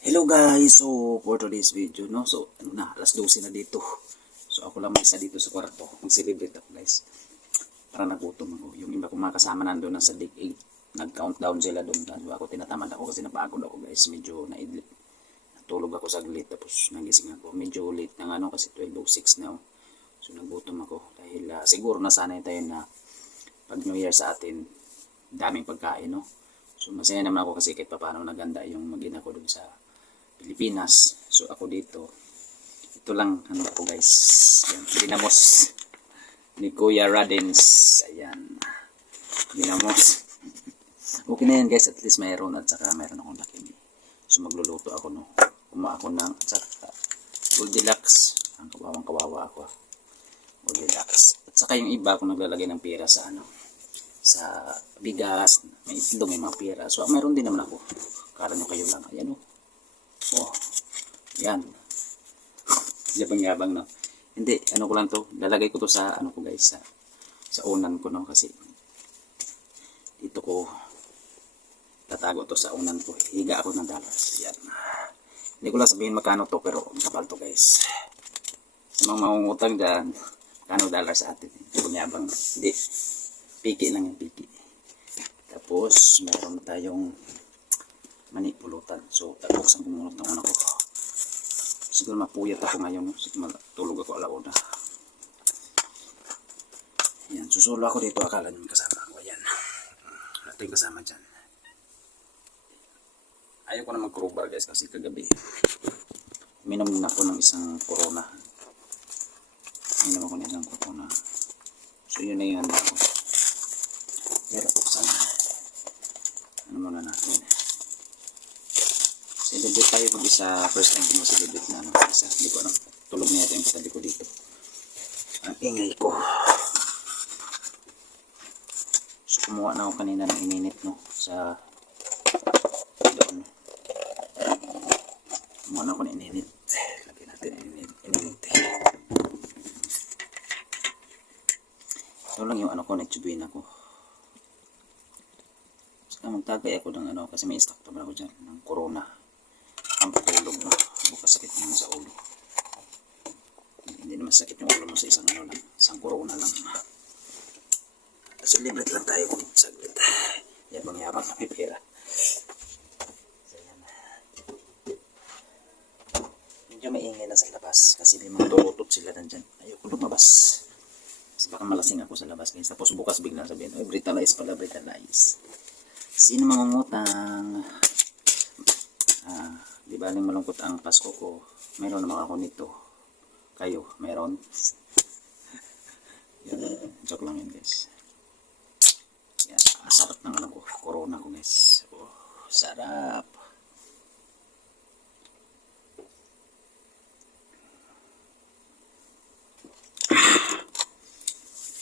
Hello guys, so for today's video, no, so ano na, alas 12 na dito. So ako lang isa dito sa kwarto, mag-celebrate ako guys. Para nagutom ako. Yung iba kong mga kasama nandun na sa dig 8, nag-countdown sila doon. Kaya ako tinatamad ako kasi napagod ako guys, medyo naidlip. Natulog ako saglit tapos nagising ako. Medyo late na nga, no, kasi 12.06 na. oh. So nagutom ako dahil ah, siguro nasanay tayo na pag New Year sa atin, daming pagkain, no? So masaya naman ako kasi kahit paano naganda yung mag-ina ko dun sa Pilipinas. So ako dito, ito lang ano ko guys, yan, dinamos ni Kuya Radens. Ayan, dinamos. okay na yan guys, at least mayroon at saka mayroon akong laki. So magluluto ako no. Kuma ng at saka Goldilocks. Ang kawawang kawawa ako. Goldilocks. At saka yung iba kung naglalagay ng pera sa ano, sa bigas, may itlog, may mga pera. So, mayroon din naman ako. Kala nyo kayo lang. Ayan o. Oh. Yan. Yabang-yabang no. Hindi, ano ko lang to. Lalagay ko to sa, ano ko guys, sa, sa unan ko no. Kasi, dito ko, tatago to sa unan ko. Higa ako ng dollars. Yan. Hindi ko lang sabihin magkano to, pero kapal to guys. Sa mga mangungutang dyan, magkano dollar sa atin. Yabang-yabang. Hindi. Piki lang yung piki. Tapos, meron tayong mani pulutan. So, buksan ko muna itong ano ko. Siguro mapuyat ako ngayon. Siguro matulog ako alauna. Yan, susulo ako dito. Akala nyo kasama ako. Ayan. Wala tayong kasama dyan. Ayaw ko na mag-crowbar guys kasi kagabi. Minom na ako ng isang corona. Minom ako ng isang corona. So, yun na yung handa ko. Pero buksan na. Ano muna natin. Tayo pag isa first time ko celebrate na ano. Isa, hindi ko alam. Tulog na yata yung katabi ko dito. Ang ingay ko. So kumuha na ako kanina ng ininit no. Sa doon. Kumuha na ako ng ininit. Lagyan natin ininit. ininit. Ito lang yung ano ko, nagtsubuin ako. Saka magtagay ako ng ano, kasi may stock pa ako dyan, ng corona. Ang patulog no, bukas sakit naman sa ulo. Hindi naman sakit yung ulo mo sa isang ano lang, isang corona lang. Celebrate lang tayo kung saglit. Yabang-yabang kami pera. So, yan. Medyo maingay na sa labas kasi may mga turutot sila nandyan. Ayoko lumabas. Kasi baka malasing ako sa labas guys. Tapos bukas biglang sabihin, oh, Britalize pala, Britalize. Sino mangungutang? Ah, di ba aling malungkot ang Pasko ko? Meron naman ako nito. Kayo, meron? Yan, joke lang yun guys. Yan, sarap ng ano corona ko guys. Oh, sarap.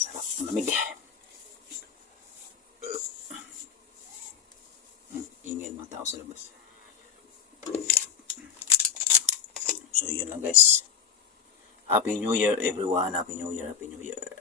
Sarap ng lamig. Hmm, ingay ng mga tao sa labas. So, yun lang guys. Happy New Year everyone. Happy New Year. Happy New Year.